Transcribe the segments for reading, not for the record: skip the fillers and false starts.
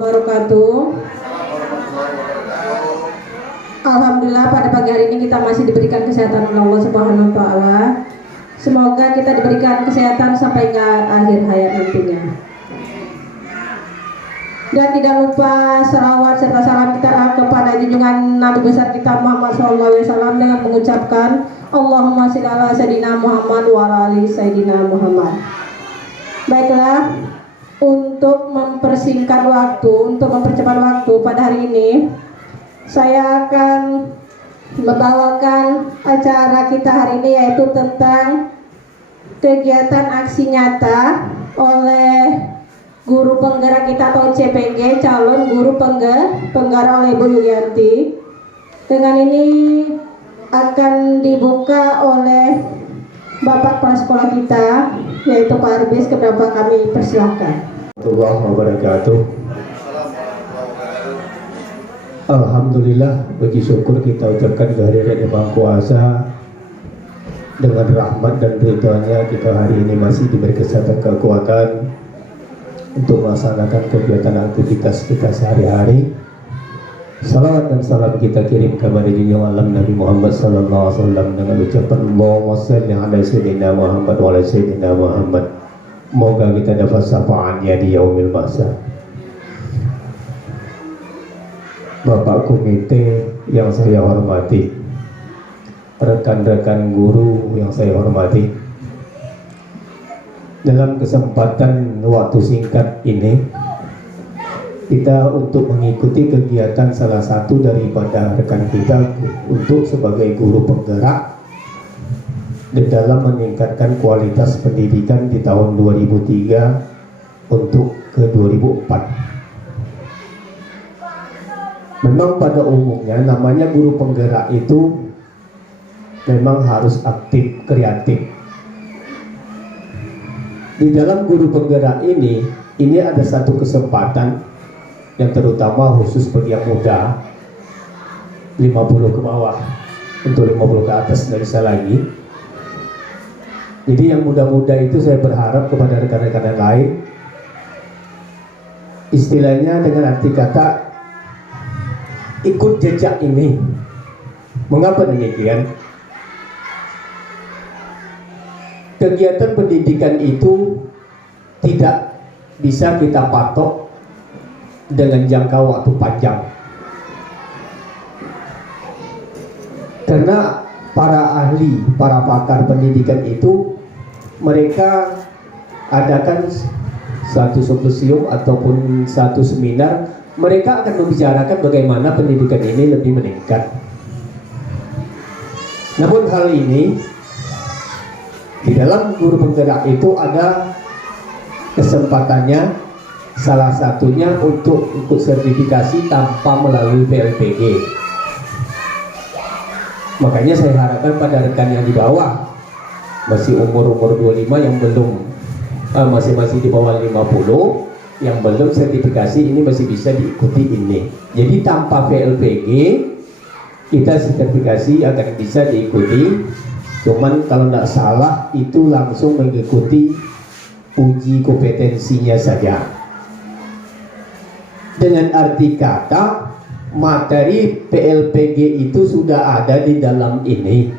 wabarakatuh. Alhamdulillah pada pagi hari ini kita masih diberikan kesehatan oleh Allah Subhanahu wa taala. Semoga kita diberikan kesehatan sampai ke akhir hayat nantinya. Dan tidak lupa salawat serta salam kita kepada junjungan Nabi besar kita Muhammad SAW dengan mengucapkan Allahumma sholli ala sayyidina Muhammad wa ala ali sayyidina Muhammad. Baiklah, untuk mempersingkat waktu, untuk mempercepat waktu pada hari ini, saya akan membawakan acara kita hari ini, yaitu tentang kegiatan aksi nyata oleh guru penggerak kita atau CPG, calon guru penggerak oleh Bu Yulianti. Dengan ini akan dibuka oleh Bapak Kepala Sekolah kita, yaitu Pak Arbis. Keberapa kami persilahkan. Warahmatullahi wabarakatuh. Alhamdulillah, puji syukur kita ucapkan kehadiran Yang Maha Kuasa. Dengan rahmat dan ridhonya kita hari ini masih diberi kesehatan kekuatan untuk melaksanakan kegiatan aktivitas kita sehari-hari. Salawat dan salam kita kirim kepada junjungan alam Nabi Muhammad SAW dengan ucapan Allahumma sholli ala sayyidina Muhammad wa ala sayyidina Muhammad. Moga kita dapat syafaatnya di yaumil mahsyar. Bapak komite yang saya hormati, rekan-rekan guru yang saya hormati, dalam kesempatan waktu singkat ini kita untuk mengikuti kegiatan salah satu daripada rekan kita untuk sebagai guru penggerak di dalam meningkatkan kualitas pendidikan di tahun 2003 untuk ke 2004. Memang pada umumnya namanya guru penggerak itu memang harus aktif, kreatif. Di dalam guru penggerak ini ada satu kesempatan yang terutama khusus bagi yang muda, 50 ke bawah, untuk 50 ke atas tidak bisa lagi. Jadi yang muda-muda itu saya berharap kepada rekan-rekan yang lain, istilahnya dengan arti kata ikut jejak ini. Mengapa demikian? Kegiatan pendidikan itu tidak bisa kita patok dengan jangka waktu panjang, karena para ahli, para pakar pendidikan itu mereka adakan satu simposium ataupun satu seminar. Mereka akan membicarakan bagaimana pendidikan ini lebih meningkat. Namun hal ini di dalam guru penggerak itu ada kesempatannya, salah satunya untuk ikut sertifikasi tanpa melalui PLPG. Makanya saya harapkan pada rekan yang di bawah, masih umur 25 yang belum masih di bawah 50, yang belum sertifikasi ini masih bisa diikuti ini. Jadi tanpa PLPG kita sertifikasi akan bisa diikuti. Cuman kalau tidak salah itu langsung mengikuti uji kompetensinya saja. Dengan arti kata materi PLPG itu sudah ada di dalam ini.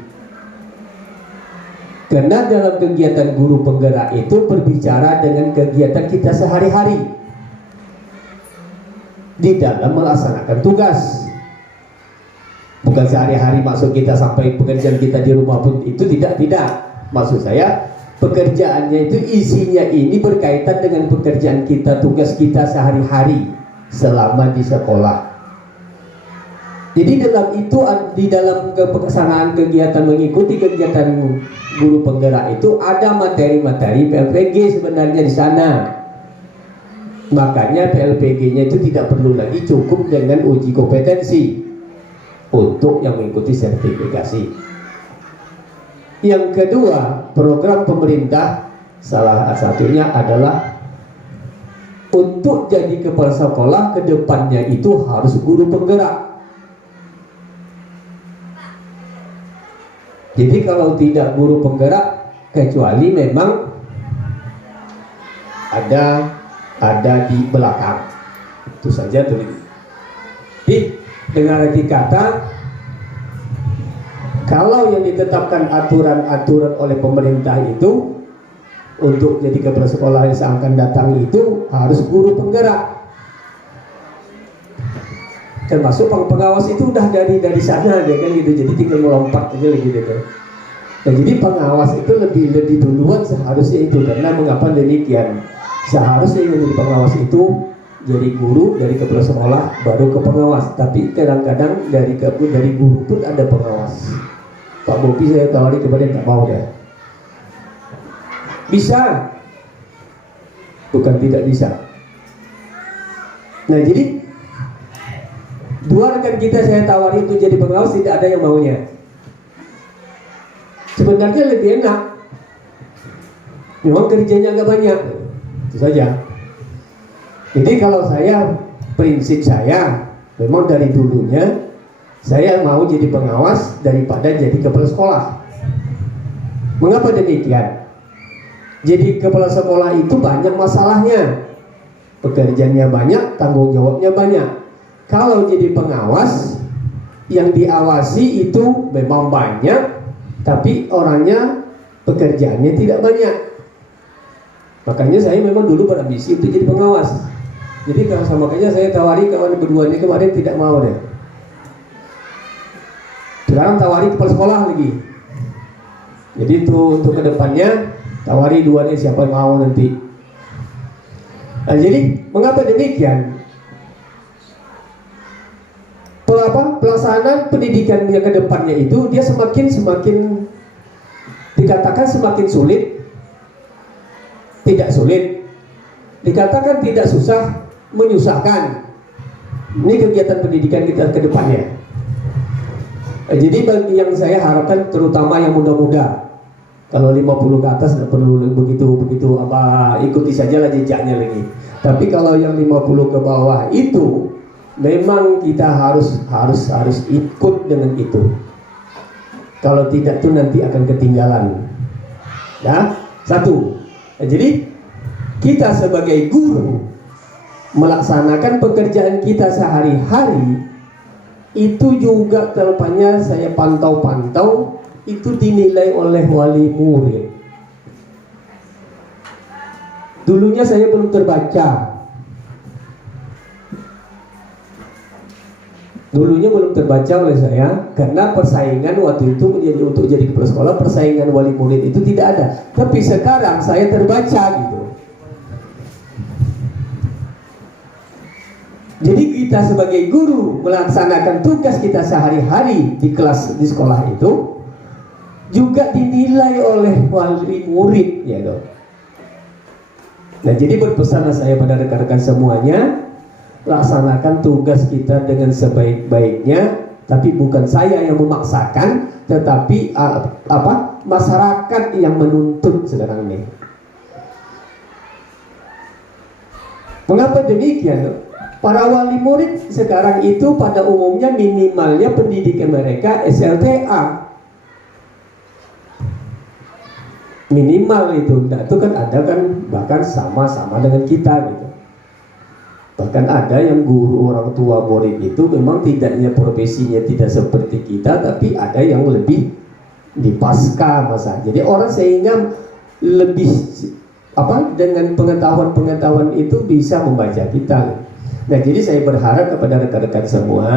Karena dalam kegiatan guru penggerak itu berbicara dengan kegiatan kita sehari-hari di dalam melaksanakan tugas. Bukan sehari-hari maksud kita sampai pekerjaan kita di rumah pun itu tidak. Maksud saya pekerjaannya itu isinya ini berkaitan dengan pekerjaan kita, tugas kita sehari-hari selama di sekolah. Jadi di dalam pelaksanaan kegiatan mengikuti kegiatan guru penggerak itu ada materi-materi PLPG sebenarnya di sana. Makanya PLPG-nya itu tidak perlu lagi cukup dengan uji kompetensi untuk yang mengikuti sertifikasi. Yang kedua, program pemerintah salah satunya adalah untuk jadi kepala sekolah kedepannya itu harus guru penggerak. Jadi kalau tidak guru penggerak, kecuali memang ada di belakang. Itu saja tuh. Jadi dengan arti kata, kalau yang ditetapkan aturan-aturan oleh pemerintah itu untuk jadi kepala sekolah yang akan datang itu harus guru penggerak. Termasuk pengawas itu udah dari sana dia kan gitu, jadi tinggal melompat aja gitu kan. Nah, jadi pengawas itu lebih duluan seharusnya itu, karena mengapa demikian? Seharusnya yang jadi pengawas itu jadi guru, dari kepala sekolah baru ke pengawas. Tapi kadang-kadang dari guru pun ada pengawas. Pak Bobi saya tawari kemarin tak mau deh. Bisa, bukan tidak bisa. Nah jadi dua rekan kita saya tawari itu jadi pengawas, tidak ada yang maunya. Sebenarnya lebih enak, memang kerjanya agak banyak, itu saja. Jadi kalau prinsip saya memang dari dulunya saya mau jadi pengawas daripada jadi kepala sekolah. Mengapa demikian? Jadi kepala sekolah itu banyak masalahnya, pekerjaannya banyak, tanggung jawabnya banyak. Kalau jadi pengawas, yang diawasi itu memang banyak, tapi orangnya, pekerjaannya tidak banyak. Makanya saya memang dulu berambisi untuk jadi pengawas. Jadi kalau sama makanya saya tawari kawan berdua ini kemarin tidak mau deh. Sekarang tawari kepala sekolah lagi. Jadi itu untuk kedepannya tawari dua nih, siapa yang mau nanti. Nah, jadi mengapa demikian? Pelaksanaan pendidikan yang kedepannya itu dia semakin dikatakan semakin sulit, tidak sulit, dikatakan tidak susah, menyusahkan. Ini kegiatan pendidikan kita kedepannya. Jadi bagi yang saya harapkan, terutama yang muda-muda, kalau 50 ke atas tidak perlu begitu ikuti sajalah jejaknya lagi. Tapi kalau yang 50 ke bawah itu memang kita harus ikut dengan itu. Kalau tidak tuh nanti akan ketinggalan. Ya, satu. Nah, jadi kita sebagai guru melaksanakan pekerjaan kita sehari-hari itu juga terpanya saya pantau-pantau itu dinilai oleh wali murid. Dulunya saya belum terbaca. Dulunya belum terbaca oleh saya karena persaingan waktu itu untuk jadi kepala sekolah, persaingan wali murid itu tidak ada. Tapi sekarang saya terbaca gitu. Jadi kita sebagai guru melaksanakan tugas kita sehari-hari di kelas di sekolah itu juga dinilai oleh wali murid, ya dong. Nah, jadi berpesan saya pada rekan-rekan semuanya, laksanakan tugas kita dengan sebaik-baiknya, tapi bukan saya yang memaksakan, tetapi masyarakat yang menuntut sekarang ini. Mengapa demikian? Para wali murid sekarang itu pada umumnya minimalnya pendidikan mereka SLTA. Minimal itu kan ada kan bahkan sama-sama dengan kita gitu. Bahkan ada yang guru orang tua murid itu memang tidaknya profesinya tidak seperti kita, tapi ada yang lebih di pasca masa. Jadi orang sehingga lebih dengan pengetahuan itu bisa membaca kita. Nah, jadi saya berharap kepada rekan-rekan semua,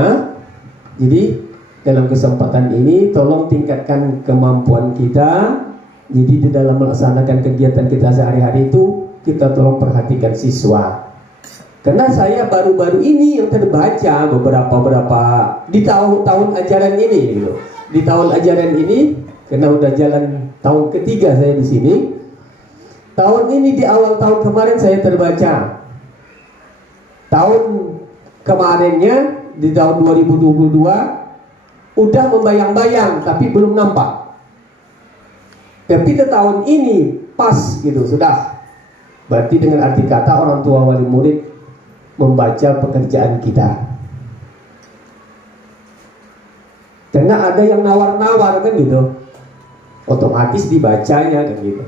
jadi dalam kesempatan ini tolong tingkatkan kemampuan kita. Jadi di dalam melaksanakan kegiatan kita sehari-hari itu kita tolong perhatikan siswa. Karena saya baru-baru ini yang terbaca beberapa di tahun ajaran ini gitu. Di tahun ajaran ini karena udah jalan tahun ketiga saya di sini. Tahun ini di awal tahun kemarin saya terbaca. Tahun kemarinnya di tahun 2022 udah membayang-bayang tapi belum nampak. Tapi di tahun ini pas gitu sudah. Berarti dengan arti kata orang tua wali murid membaca pekerjaan kita. Karena ada yang nawar-nawar kan gitu, otomatis dibacanya kan gitu.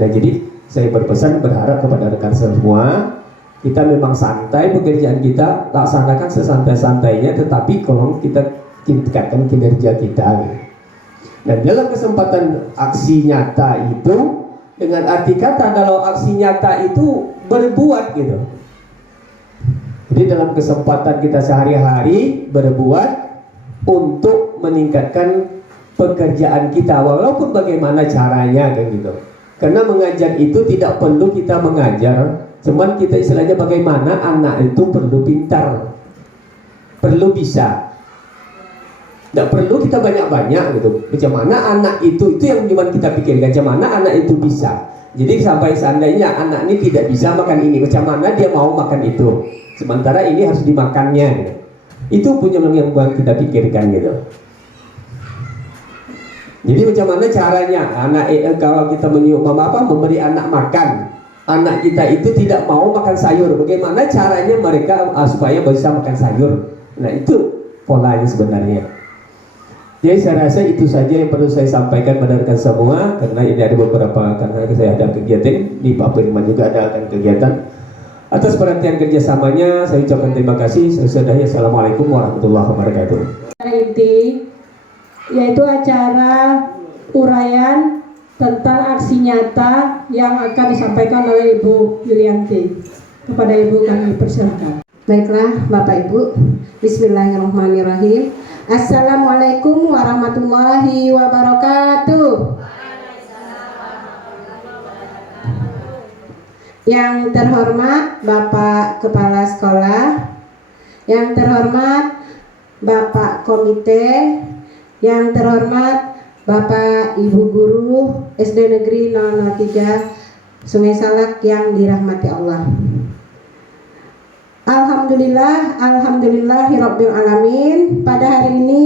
Nah, jadi saya berpesan berharap kepada rekan semua, Kita memang santai pekerjaan kita, laksanakan sesantai-santainya, tetapi kalau kita tingkatkan kinerja kita. Dan dalam kesempatan aksi nyata itu, dengan arti kata kalau aksi nyata itu berbuat gitu. Jadi dalam kesempatan kita sehari-hari berbuat untuk meningkatkan pekerjaan kita, walaupun bagaimana caranya kan gitu. Karena mengajar itu tidak perlu kita mengajar, cuman kita istilahnya bagaimana anak itu perlu pintar, perlu bisa. Tidak perlu kita banyak-banyak gitu. Macam mana anak itu yang cuma kita pikirkan, macam mana anak itu bisa. Jadi sampai seandainya anak ini tidak bisa makan ini, macam mana dia mau makan itu. Sementara ini harus dimakannya gitu. Itu punya yang kita pikirkan gitu. Jadi macam mana caranya anak kalau kita memberi anak makan, anak kita itu tidak mau makan sayur, bagaimana caranya mereka supaya bisa makan sayur. Nah itu polanya sebenarnya. Jadi saya rasa itu saja yang perlu saya sampaikan pada rekan semua, karena ini ada beberapa, karena saya ada kegiatan di Pak Firman juga ada kegiatan. Atas perhatian kerjasamanya saya ucapkan terima kasih. Saya sudahi. Assalamualaikum warahmatullahi wabarakatuh. Inti yaitu acara uraian tentang aksi nyata yang akan disampaikan oleh Ibu Yulianti. Kepada Ibu kami persilakan. Baiklah Bapak Ibu, Bismillahirrahmanirrahim. Assalamualaikum warahmatullahi wabarakatuh. Yang terhormat Bapak Kepala Sekolah, yang terhormat Bapak Komite, yang terhormat Bapak Ibu Guru SD Negeri 003 Sungai Salak yang dirahmati Allah. Alhamdulillahirabbil alamin. Pada hari ini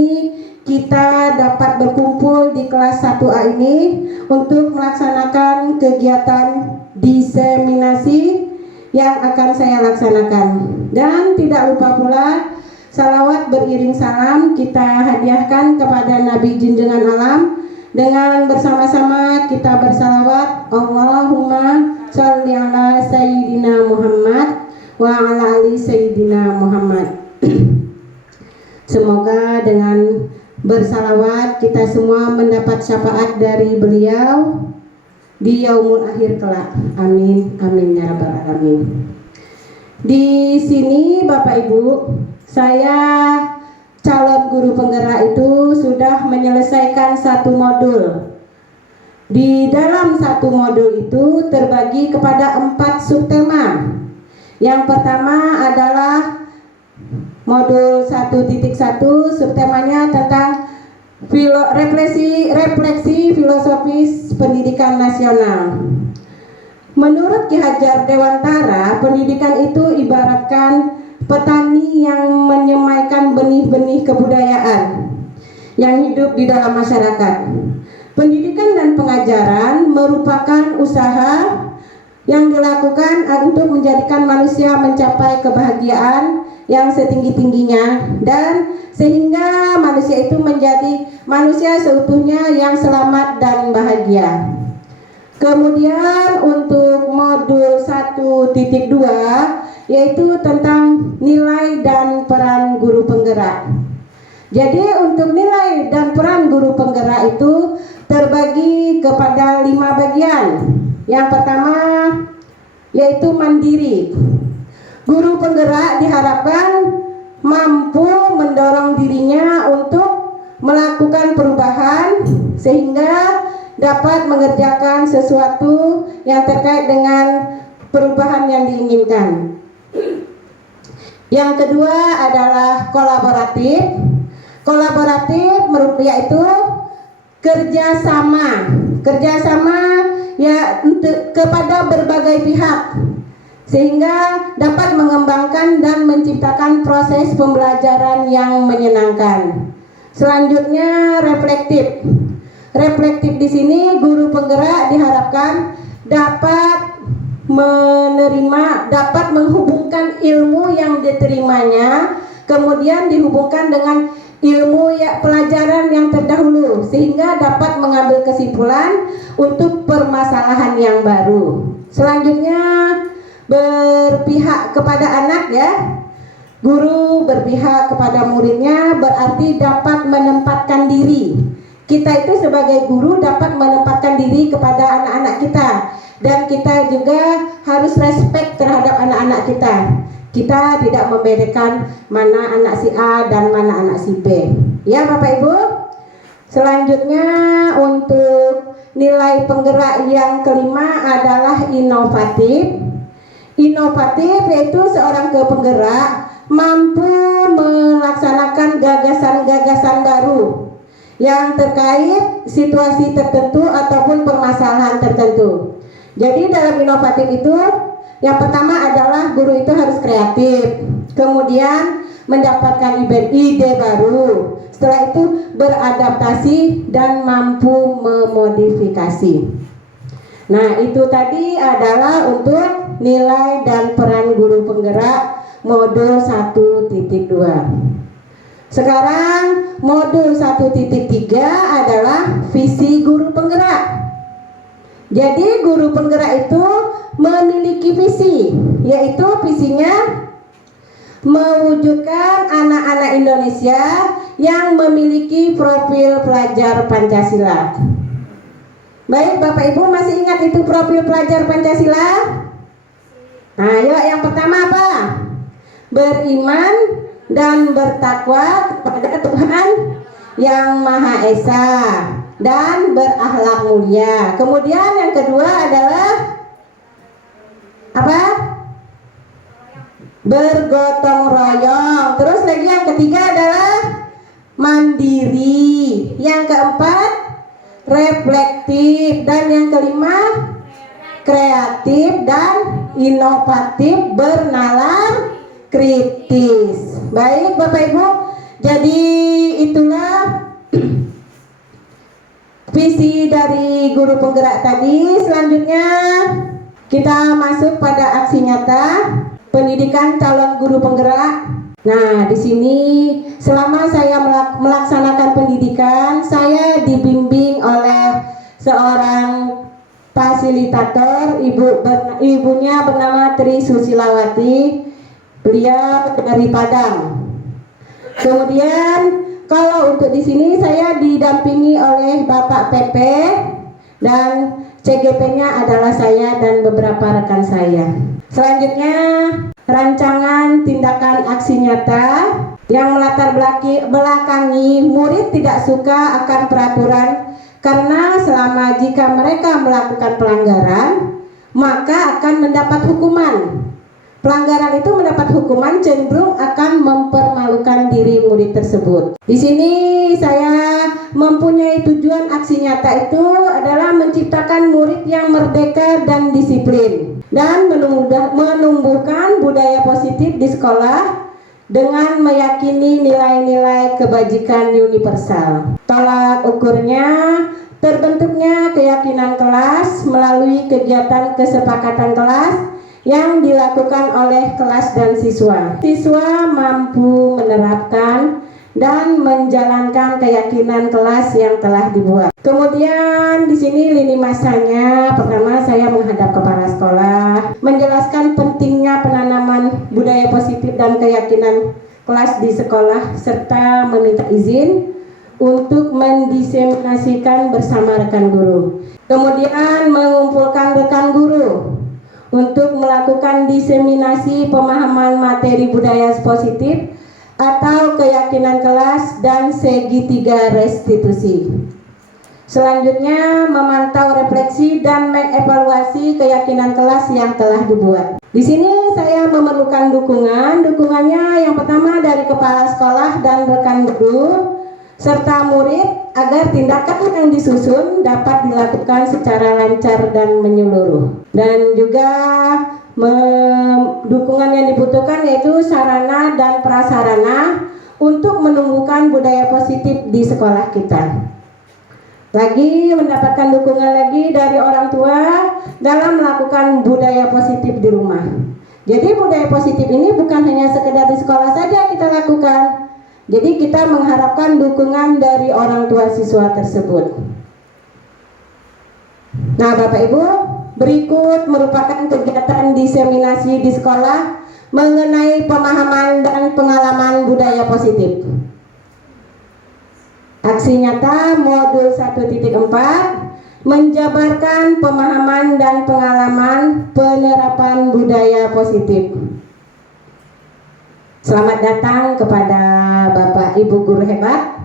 kita dapat berkumpul di kelas 1A ini untuk melaksanakan kegiatan diseminasi yang akan saya laksanakan. Dan tidak lupa pula salawat beriring salam kita hadiahkan kepada Nabi junjungan alam dengan bersama-sama kita bersalawat Allahumma sholli ala sayyidina Muhammad wa ala ali sayyidina Muhammad. Semoga dengan bersalawat kita semua mendapat syafaat dari beliau di yaumul akhir kelak. Amin amin ya rabbal alamin. Di sini Bapak Ibu, saya calon guru penggerak itu sudah menyelesaikan satu modul. Di dalam satu modul itu terbagi kepada 4 subtema. Yang pertama adalah modul 1.1, subtemanya tentang refleksi filosofis pendidikan nasional. Menurut Ki Hajar Dewantara, pendidikan itu ibaratkan petani yang menyemaikan benih-benih kebudayaan yang hidup di dalam masyarakat. Pendidikan dan pengajaran merupakan usaha yang dilakukan untuk menjadikan manusia mencapai kebahagiaan yang setinggi-tingginya, dan sehingga manusia itu menjadi manusia seutuhnya yang selamat dan bahagia. Kemudian untuk modul 1.2 yaitu tentang nilai dan peran guru penggerak. Jadi untuk nilai dan peran guru penggerak itu terbagi kepada 5 bagian. Yang pertama yaitu mandiri. Guru penggerak diharapkan mampu mendorong dirinya untuk melakukan perubahan sehingga dapat mengerjakan sesuatu yang terkait dengan perubahan yang diinginkan. Yang kedua adalah kolaboratif. Kolaboratif yaitu kerjasama ya untuk kepada berbagai pihak sehingga dapat mengembangkan dan menciptakan proses pembelajaran yang menyenangkan. Selanjutnya reflektif. Reflektif di sini guru penggerak diharapkan dapat menghubungkan ilmu yang diterimanya kemudian dihubungkan dengan ilmu pelajaran yang terdahulu sehingga dapat mengambil kesimpulan untuk permasalahan yang baru. Selanjutnya berpihak kepada anak ya. Guru berpihak kepada muridnya berarti dapat menempatkan diri. Kita itu sebagai guru dapat menempatkan diri kepada anak-anak kita, dan kita juga harus respect terhadap anak-anak kita. Kita tidak membedakan mana anak si A dan mana anak si B. Ya Bapak Ibu. Selanjutnya untuk nilai penggerak yang kelima adalah inovatif. Inovatif yaitu seorang penggerak mampu melaksanakan gagasan-gagasan baru yang terkait situasi tertentu ataupun permasalahan tertentu. Jadi dalam inovatif itu yang pertama adalah guru itu harus kreatif, kemudian mendapatkan ide baru, setelah itu beradaptasi dan mampu memodifikasi. Nah, itu tadi adalah untuk nilai dan peran guru penggerak modul 1.2. Sekarang modul 1.3 adalah visi guru penggerak. Jadi guru penggerak itu memiliki visi, yaitu visinya mewujudkan anak-anak Indonesia yang memiliki profil pelajar Pancasila. Baik Bapak Ibu, masih ingat itu profil pelajar Pancasila? Nah, yuk yang pertama apa? Beriman dan bertakwa kepada Tuhan yang Maha Esa dan berakhlak mulia. Kemudian yang kedua adalah apa? Bergotong royong. Terus lagi yang ketiga adalah mandiri. Yang keempat reflektif, dan yang kelima kreatif dan inovatif bernalar kritis. Baik Bapak Ibu, jadi itulah visi dari guru penggerak tadi. Selanjutnya kita masuk pada aksi nyata pendidikan calon guru penggerak. Nah, di sini selama saya melaksanakan pendidikan, saya dibimbing oleh seorang fasilitator, ibunya bernama Tri Susilawati. Beliau dari Padang. Kemudian kalau untuk di sini saya didampingi oleh Bapak PP dan CGP-nya adalah saya dan beberapa rekan saya. Selanjutnya rancangan tindakan aksi nyata yang melatar belakangi murid tidak suka akan peraturan, karena selama jika mereka melakukan pelanggaran maka akan mendapat hukuman. Pelanggaran itu mendapat hukuman cenderung akan mempermalukan diri murid tersebut. Di sini saya mempunyai tujuan aksi nyata itu adalah menciptakan murid yang merdeka dan disiplin, dan menumbuhkan budaya positif di sekolah dengan meyakini nilai-nilai kebajikan universal. Tolak ukurnya terbentuknya keyakinan kelas melalui kegiatan kesepakatan kelas yang dilakukan oleh kelas dan siswa. Siswa mampu menerapkan dan menjalankan keyakinan kelas yang telah dibuat. Kemudian di sini lini masanya, pertama saya menghadap kepala sekolah, menjelaskan pentingnya penanaman budaya positif dan keyakinan kelas di sekolah, serta meminta izin untuk mendiseminasikan bersama rekan guru. Kemudian mengumpulkan rekan guru untuk melakukan diseminasi pemahaman materi budaya positif atau keyakinan kelas dan segitiga restitusi. Selanjutnya memantau refleksi dan mengevaluasi keyakinan kelas yang telah dibuat. Di sini saya memerlukan dukungannya yang pertama dari kepala sekolah dan rekan guru serta murid agar tindakan yang disusun dapat dilakukan secara lancar dan menyeluruh. Dan juga dukungan yang dibutuhkan yaitu sarana dan prasarana untuk menumbuhkan budaya positif di sekolah kita. Lagi mendapatkan dukungan lagi dari orang tua dalam melakukan budaya positif di rumah. Jadi budaya positif ini bukan hanya sekedar di sekolah saja kita lakukan. Jadi kita mengharapkan dukungan dari orang tua siswa tersebut. Nah Bapak Ibu, berikut merupakan kegiatan diseminasi di sekolah mengenai pemahaman dan pengalaman budaya positif. Aksi nyata modul 1.4 menjabarkan pemahaman dan pengalaman penerapan budaya positif. Selamat datang kepada Bapak Ibu guru hebat.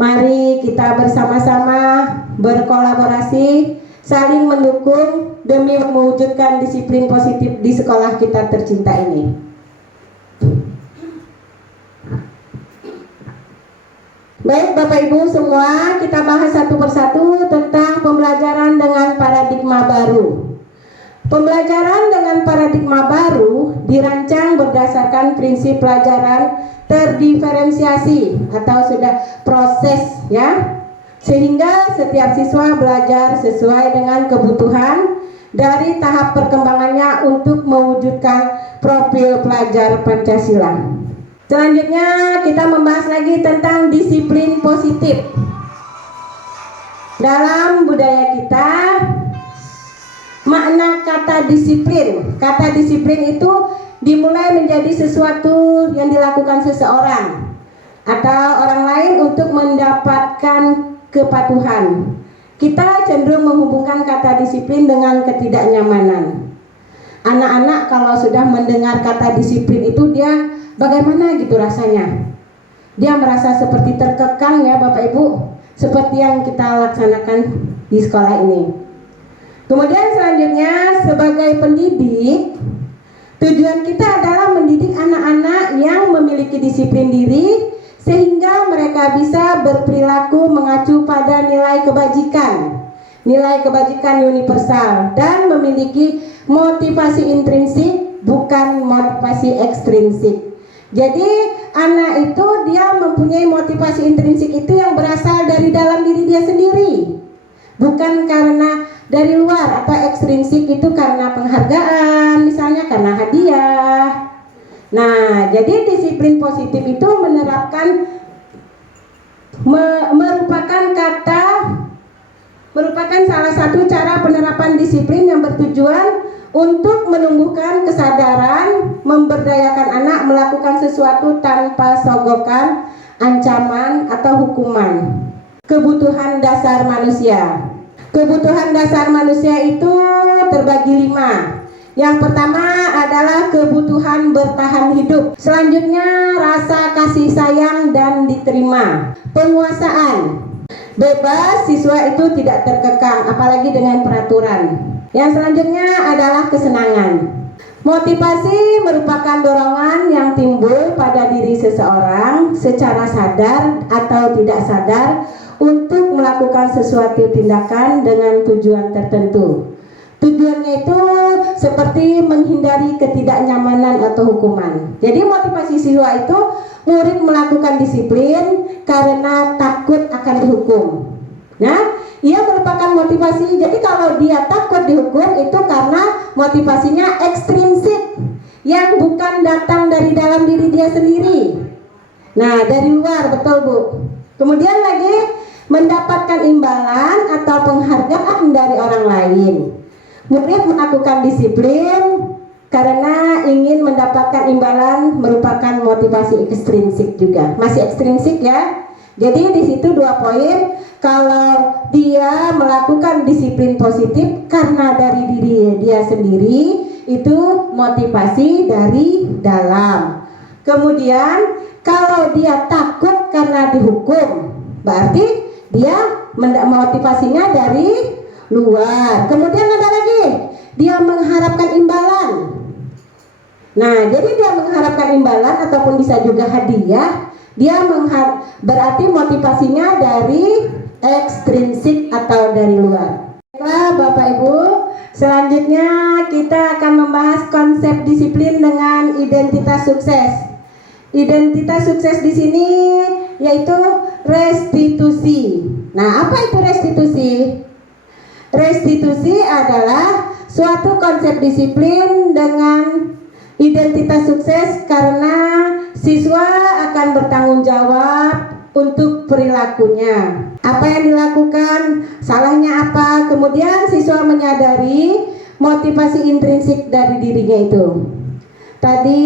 Mari kita bersama-sama berkolaborasi, saling mendukung demi mewujudkan disiplin positif di sekolah kita tercinta ini. Baik Bapak Ibu semua, kita bahas satu persatu tentang pembelajaran dengan paradigma baru. Pembelajaran dengan paradigma baru dirancang berdasarkan prinsip pelajaran terdiferensiasi atau sudah proses ya, sehingga setiap siswa belajar sesuai dengan kebutuhan dari tahap perkembangannya untuk mewujudkan profil pelajar Pancasila. Selanjutnya kita membahas lagi tentang disiplin positif. Dalam budaya kita, makna kata disiplin itu dimulai menjadi sesuatu yang dilakukan seseorang atau orang lain untuk mendapatkan kepatuhan. Kita cenderung menghubungkan kata disiplin dengan ketidaknyamanan. Anak-anak kalau sudah mendengar kata disiplin itu dia bagaimana gitu rasanya? Dia merasa seperti terkekang ya Bapak Ibu, seperti yang kita laksanakan di sekolah ini. Kemudian selanjutnya sebagai pendidik, tujuan kita adalah mendidik anak-anak yang memiliki disiplin diri sehingga mereka bisa berperilaku mengacu pada nilai kebajikan universal dan memiliki motivasi intrinsik bukan motivasi ekstrinsik. Jadi anak itu dia mempunyai motivasi intrinsik itu yang berasal dari dalam diri dia sendiri, bukan karena dari luar, atau ekstrinsik itu karena penghargaan, misalnya karena hadiah. Nah, jadi disiplin positif itu merupakan salah satu cara penerapan disiplin yang bertujuan untuk menumbuhkan kesadaran, memberdayakan anak melakukan sesuatu tanpa sogokan, ancaman atau hukuman. Kebutuhan dasar manusia. Kebutuhan dasar manusia itu terbagi 5. Yang pertama adalah kebutuhan bertahan hidup. Selanjutnya rasa kasih sayang dan diterima. Penguasaan. Bebas, siswa itu tidak terkekang, apalagi dengan peraturan. Yang selanjutnya adalah kesenangan. Motivasi merupakan dorongan yang timbul pada diri seseorang secara sadar atau tidak sadar untuk melakukan sesuatu tindakan dengan tujuan tertentu. Tujuannya itu seperti menghindari ketidaknyamanan atau hukuman. Jadi motivasi siswa itu murid melakukan disiplin karena takut akan dihukum. Nah, ia merupakan motivasi. Jadi kalau dia takut dihukum itu karena motivasinya ekstrinsik yang bukan datang dari dalam diri dia sendiri. Nah, dari luar, betul Bu. Kemudian lagi mendapatkan imbalan atau penghargaan dari orang lain. Murid melakukan disiplin karena ingin mendapatkan imbalan, merupakan motivasi ekstrinsik juga. Masih ekstrinsik ya. Jadi di situ 2 poin. Kalau dia melakukan disiplin positif karena dari diri dia sendiri, itu motivasi dari dalam. Kemudian kalau dia takut karena dihukum, berarti dia motivasinya dari luar. Kemudian ada lagi, dia mengharapkan imbalan. Nah, jadi dia mengharapkan imbalan ataupun bisa juga hadiah. Dia berarti motivasinya dari ekstrinsik atau dari luar. Baiklah Bapak Ibu, selanjutnya kita akan membahas konsep disiplin dengan identitas sukses. Identitas sukses di sini yaitu restitusi. Nah, apa itu restitusi? Restitusi adalah suatu konsep disiplin dengan identitas sukses karena siswa akan bertanggung jawab untuk perilakunya. apa yang dilakukan, salahnya apa. Kemudian siswa menyadari motivasi intrinsik dari dirinya itu. Tadi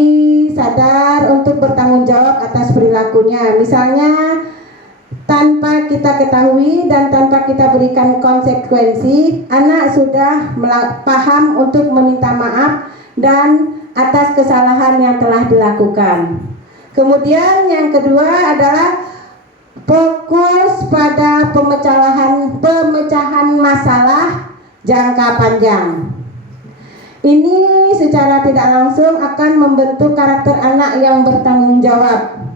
sadar untuk bertanggung jawab atas perilakunya. Misalnya tanpa kita ketahui dan tanpa kita berikan konsekuensi, anak sudah paham untuk meminta maaf dan atas kesalahan yang telah dilakukan. Kemudian yang kedua adalah fokus pada pemecahan masalah jangka panjang. Ini secara tidak langsung akan membentuk karakter anak yang bertanggung jawab.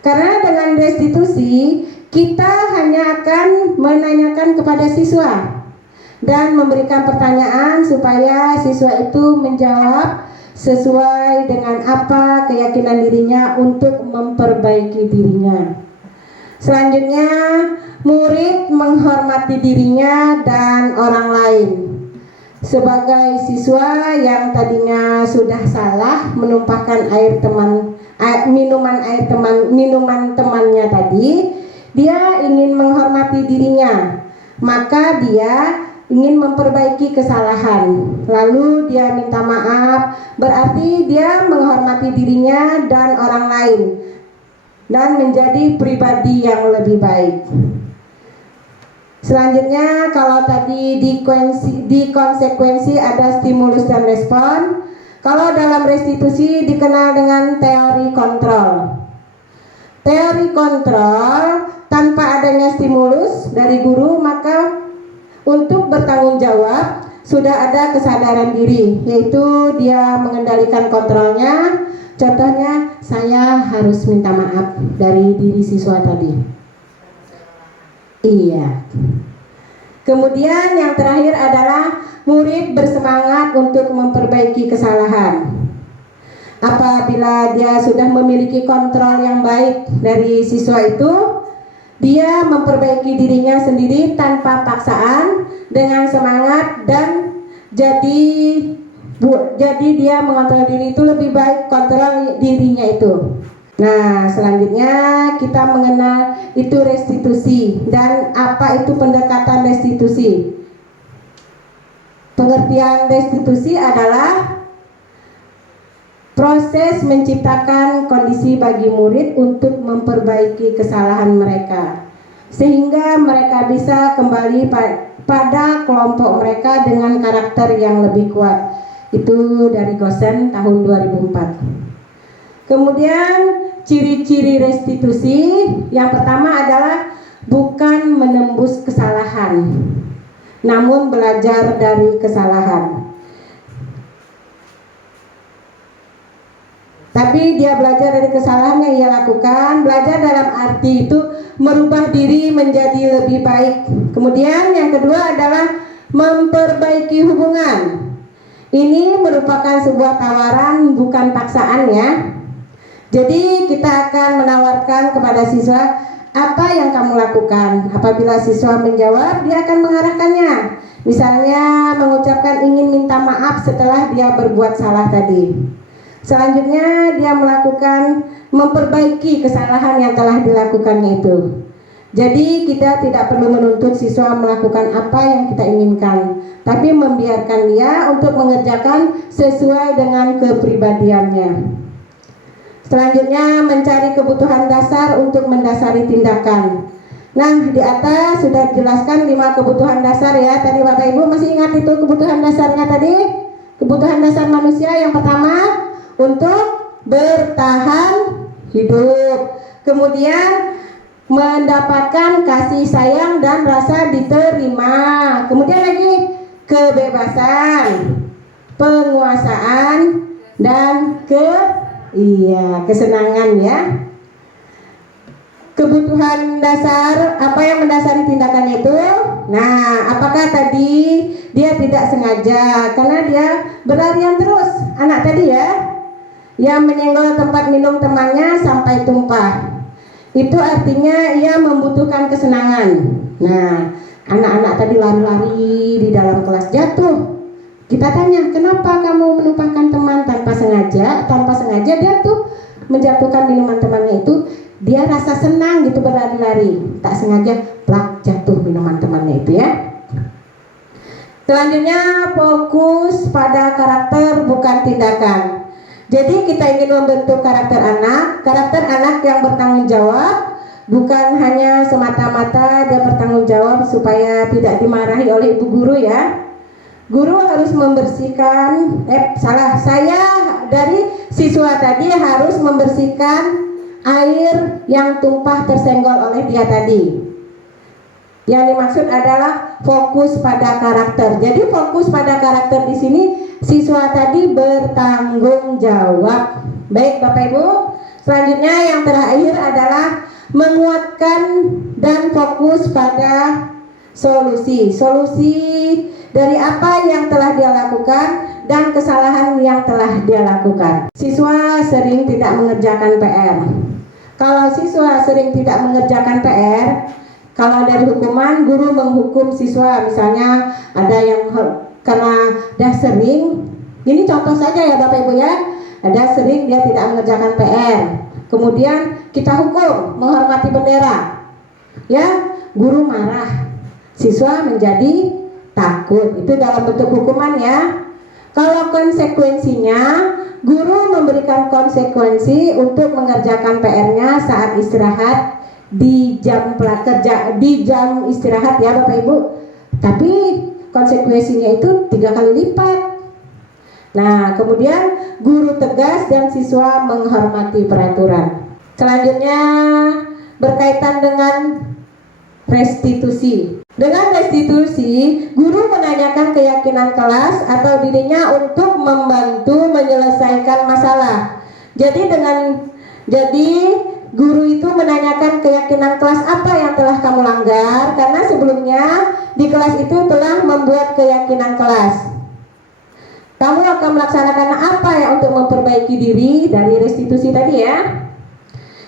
Karena dengan restitusi kita hanya akan menanyakan kepada siswa dan memberikan pertanyaan supaya siswa itu menjawab sesuai dengan apa keyakinan dirinya untuk memperbaiki dirinya. Selanjutnya, murid menghormati dirinya dan orang lain. Sebagai siswa yang tadinya sudah salah menumpahkan minuman temannya tadi, dia ingin menghormati dirinya, maka dia ingin memperbaiki kesalahan. Lalu dia minta maaf, berarti dia menghormati dirinya dan orang lain dan menjadi pribadi yang lebih baik. Selanjutnya, kalau tadi di konsekuensi ada stimulus dan respon, kalau dalam restitusi dikenal dengan teori kontrol. Teori kontrol, tanpa adanya stimulus dari guru, maka untuk bertanggung jawab sudah ada kesadaran diri, yaitu dia mengendalikan kontrolnya. Contohnya, saya harus minta maaf dari diri siswa tadi. Iya. Kemudian yang terakhir adalah murid bersemangat untuk memperbaiki kesalahan. Apabila dia sudah memiliki kontrol yang baik dari siswa itu, dia memperbaiki dirinya sendiri tanpa paksaan, dengan semangat, dan jadi dia mengontrol diri itu lebih baik kontrol dirinya itu. Nah, selanjutnya kita mengenal itu restitusi dan apa itu pendekatan restitusi. Pengertian restitusi adalah proses menciptakan kondisi bagi murid untuk memperbaiki kesalahan mereka, sehingga mereka bisa kembali pada kelompok mereka dengan karakter yang lebih kuat. Itu dari Gosen tahun 2004. Kemudian ciri-ciri restitusi yang pertama adalah bukan menembus kesalahan, namun belajar dari kesalahan. Tapi dia belajar dari kesalahan yang ia lakukan. Belajar dalam arti itu merubah diri menjadi lebih baik. Kemudian yang kedua adalah memperbaiki hubungan. Ini merupakan sebuah tawaran, bukan paksaan ya. Jadi kita akan menawarkan kepada siswa, apa yang kamu lakukan? Apabila siswa menjawab, dia akan mengarahkannya. Misalnya mengucapkan ingin minta maaf setelah dia berbuat salah tadi. Selanjutnya dia melakukan memperbaiki kesalahan yang telah dilakukannya itu. Jadi kita tidak perlu menuntut siswa melakukan apa yang kita inginkan, tapi membiarkan dia untuk mengerjakan sesuai dengan kepribadiannya. Selanjutnya mencari kebutuhan dasar untuk mendasari tindakan. Nah, di atas sudah dijelaskan 5 kebutuhan dasar ya. Tadi Bapak Ibu masih ingat itu kebutuhan dasarnya tadi? Kebutuhan dasar manusia yang pertama untuk bertahan hidup. Kemudian mendapatkan kasih sayang dan rasa diterima. Kemudian lagi kebebasan, penguasaan, dan kesenangan ya. Kebutuhan dasar, apa yang mendasari tindakannya itu? Nah, apakah tadi dia tidak sengaja karena dia berlarian terus, anak tadi ya, yang menyenggol tempat minum temannya sampai tumpah. Itu artinya ia membutuhkan kesenangan. Nah, anak-anak tadi lari-lari di dalam kelas jatuh. Kita tanya, kenapa kamu menumpahkan teman tanpa sengaja? Tanpa sengaja dia tuh menjatuhkan minuman temannya itu. Dia rasa senang gitu berlari-lari. Tak sengaja plak. jatuh minuman temannya itu ya. Selanjutnya fokus pada karakter bukan tindakan. Jadi kita ingin membentuk karakter anak yang bertanggung jawab, bukan hanya semata-mata dia bertanggung jawab supaya tidak dimarahi oleh ibu guru ya. Guru harus membersihkan, saya dari siswa tadi harus membersihkan air yang tumpah tersenggol oleh dia tadi. Yang dimaksud adalah fokus pada karakter. Jadi fokus pada karakter di sini siswa tadi bertanggung jawab. Baik Bapak Ibu. Selanjutnya yang terakhir adalah menguatkan dan fokus pada solusi. Solusi dari apa yang telah dia lakukan dan kesalahan yang telah dia lakukan. Siswa sering tidak mengerjakan PR. Kalau siswa sering tidak mengerjakan PR, kalau dari hukuman, guru menghukum siswa, misalnya ada yang karena dia sering, ini contoh saja ya Bapak Ibu ya, ada sering dia tidak mengerjakan PR, kemudian kita hukum menghormati bendera, ya guru marah, siswa menjadi takut, itu dalam bentuk hukuman ya. Kalau konsekuensinya, guru memberikan konsekuensi untuk mengerjakan PR-nya saat istirahat, di jam kerja, di jam istirahat ya Bapak Ibu. Tapi konsekuensinya itu 3 kali lipat. Nah, kemudian guru tegas dan siswa menghormati peraturan. Selanjutnya berkaitan dengan restitusi. Dengan restitusi, guru menanyakan keyakinan kelas atau dirinya untuk membantu menyelesaikan masalah. Jadi guru itu menanyakan keyakinan kelas apa yang telah kamu langgar, karena sebelumnya di kelas itu telah membuat keyakinan kelas. Kamu akan melaksanakan apa ya untuk memperbaiki diri dari restitusi tadi ya.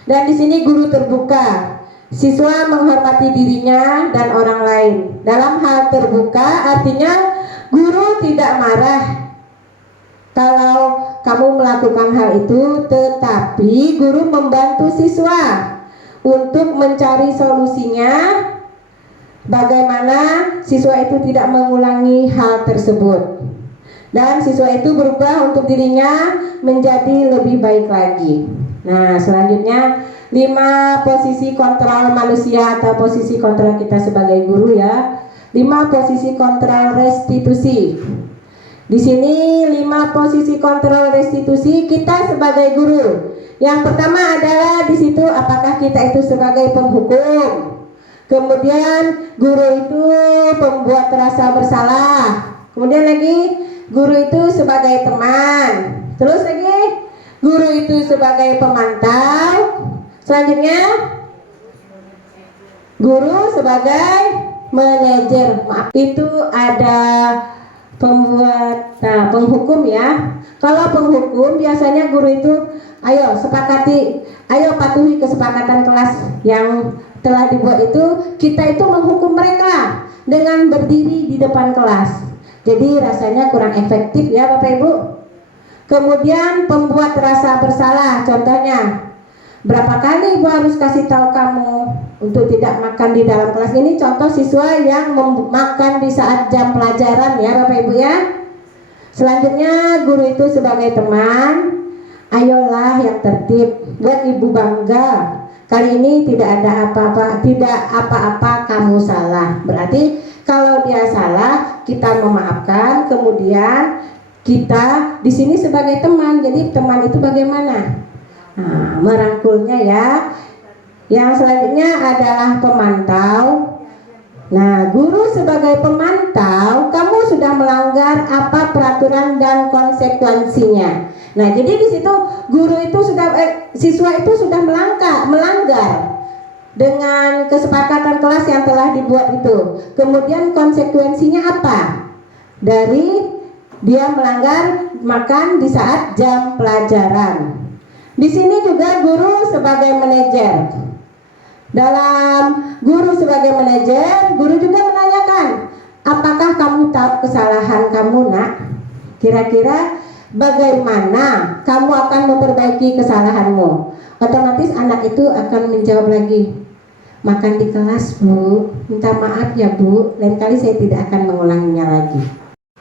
Dan di sini guru terbuka, siswa menghormati dirinya dan orang lain. Dalam hal terbuka artinya guru tidak marah kalau kamu melakukan hal itu, tetapi guru membantu siswa untuk mencari solusinya, bagaimana siswa itu tidak mengulangi hal tersebut, dan siswa itu berubah untuk dirinya menjadi lebih baik lagi. Nah, selanjutnya 5 posisi kontrol manusia atau posisi kontrol kita sebagai guru ya. 5 posisi kontrol restitusi. Di sini 5 posisi kontrol restitusi kita sebagai guru. Yang pertama adalah di situ apakah kita itu sebagai penghukum. Kemudian guru itu pembuat rasa bersalah. Kemudian lagi guru itu sebagai teman. Terus lagi guru itu sebagai pemantau. Selanjutnya guru sebagai manajer. Itu ada penghukum ya. Kalau penghukum biasanya guru itu ayo patuhi kesepakatan kelas yang telah dibuat itu. Kita itu menghukum mereka dengan berdiri di depan kelas. Jadi rasanya kurang efektif ya Bapak Ibu. Kemudian pembuat rasa bersalah, contohnya berapa kali Ibu harus kasih tahu kamu untuk tidak makan di dalam kelas. Ini contoh siswa yang makan di saat jam pelajaran ya Bapak Ibu ya. Selanjutnya guru itu sebagai teman, ayolah yang tertib, buat Ibu bangga. Kali ini tidak ada apa-apa kamu salah. Berarti kalau dia salah kita memaafkan, kemudian kita di sini sebagai teman. Jadi teman itu bagaimana? Nah, merangkulnya ya. Yang selanjutnya adalah pemantau. Nah, guru sebagai pemantau, kamu sudah melanggar apa peraturan dan konsekuensinya. Nah, jadi di situ guru itu siswa itu sudah melanggar dengan kesepakatan kelas yang telah dibuat itu. Kemudian konsekuensinya apa? Dari dia melanggar makan di saat jam pelajaran. Di sini juga guru sebagai manajer. Dalam guru sebagai manajer, guru juga menanyakan, apakah kamu tahu kesalahan kamu nak? Kira-kira bagaimana kamu akan memperbaiki kesalahanmu? Otomatis anak itu akan menjawab lagi, makan di kelas, Bu. Minta maaf ya, Bu. Lain kali saya tidak akan mengulanginya lagi.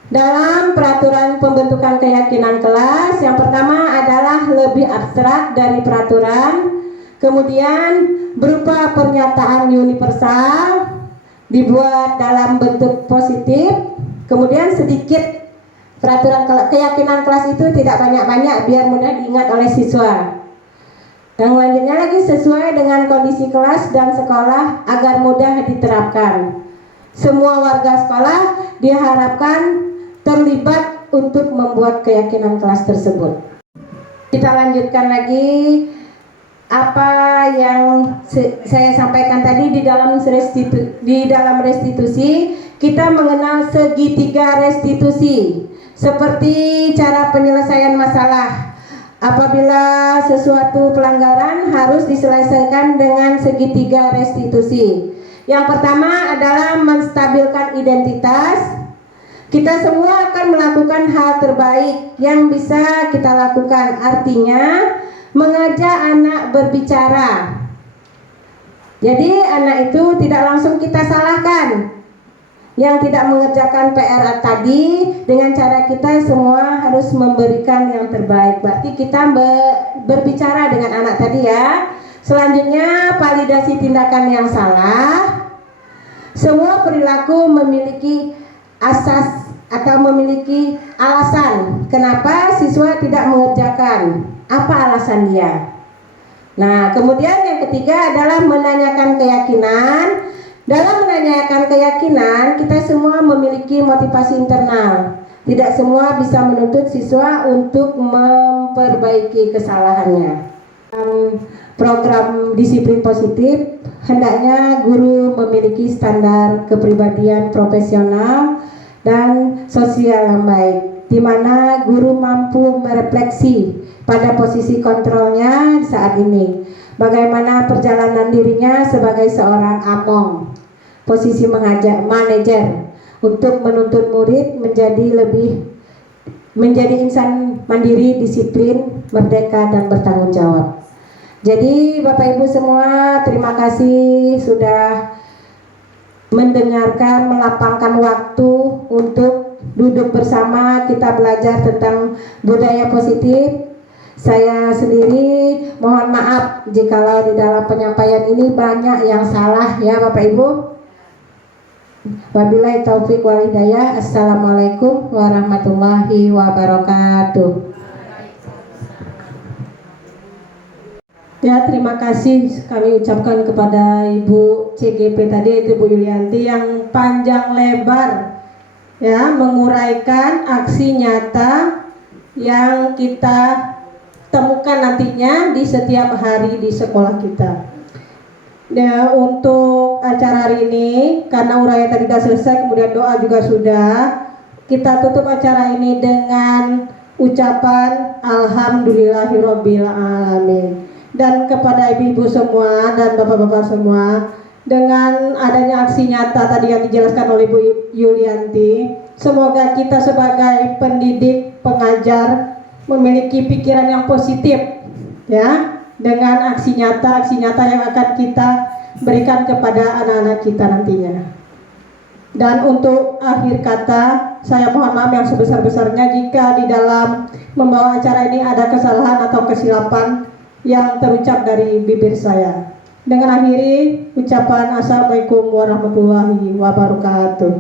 Dalam peraturan pembentukan keyakinan kelas, yang pertama adalah lebih abstrak dari peraturan, kemudian berupa pernyataan universal, dibuat dalam bentuk positif, kemudian sedikit peraturan keyakinan kelas itu tidak banyak-banyak biar mudah diingat oleh siswa. Yang selanjutnya lagi sesuai dengan kondisi kelas dan sekolah agar mudah diterapkan. Semua warga sekolah diharapkan terlibat untuk membuat keyakinan kelas tersebut. Kita lanjutkan lagi apa yang saya sampaikan tadi di dalam restitusi. Kita mengenal segitiga restitusi seperti cara penyelesaian masalah. Apabila sesuatu pelanggaran harus diselesaikan dengan segitiga restitusi. Yang pertama adalah menstabilkan identitas. Kita semua akan melakukan hal terbaik yang bisa kita lakukan. Artinya mengajak anak berbicara. Jadi anak itu tidak langsung kita salahkan. Yang tidak mengerjakan PR tadi, dengan cara kita semua harus memberikan yang terbaik. Berarti kita berbicara dengan anak tadi ya. Selanjutnya validasi tindakan yang salah. Semua perilaku memiliki asas atau memiliki alasan kenapa siswa tidak mengerjakan, apa alasan dia. Nah, kemudian yang ketiga adalah menanyakan keyakinan. Dalam menanyakan keyakinan, kita semua memiliki motivasi internal. Tidak semua bisa menuntut siswa untuk memperbaiki kesalahannya. Program disiplin positif, hendaknya guru memiliki standar kepribadian profesional dan sosial yang baik, di mana guru mampu merefleksi pada posisi kontrolnya saat ini, bagaimana perjalanan dirinya sebagai seorang among, posisi manajer untuk menuntut murid menjadi insan mandiri, disiplin, merdeka dan bertanggung jawab. Jadi Bapak Ibu semua, terima kasih sudah mendengarkan, melapangkan waktu untuk duduk bersama kita belajar tentang budaya positif. Saya sendiri mohon maaf jikalau di dalam penyampaian ini banyak yang salah ya Bapak Ibu. Wabillahi taufik wal hidayah. Assalamualaikum warahmatullahi wabarakatuh. Ya, terima kasih kami ucapkan kepada Ibu CGP tadi, itu Bu Yulianti, yang panjang lebar ya menguraikan aksi nyata yang kita temukan nantinya di setiap hari di sekolah kita. Ya, untuk acara hari ini karena uraian tadi sudah selesai, kemudian doa juga sudah, kita tutup acara ini dengan ucapan alhamdulillahirabbil alamin. Dan kepada ibu-ibu semua dan bapak-bapak semua, dengan adanya aksi nyata tadi yang dijelaskan oleh Bu Yulianti, semoga kita sebagai pendidik, pengajar memiliki pikiran yang positif ya, dengan aksi nyata yang akan kita berikan kepada anak-anak kita nantinya. Dan untuk akhir kata, saya mohon maaf yang sebesar-besarnya jika di dalam membawa acara ini ada kesalahan atau kesilapan yang terucap dari bibir saya. Dengan akhiri ucapan assalamualaikum warahmatullahi wabarakatuh.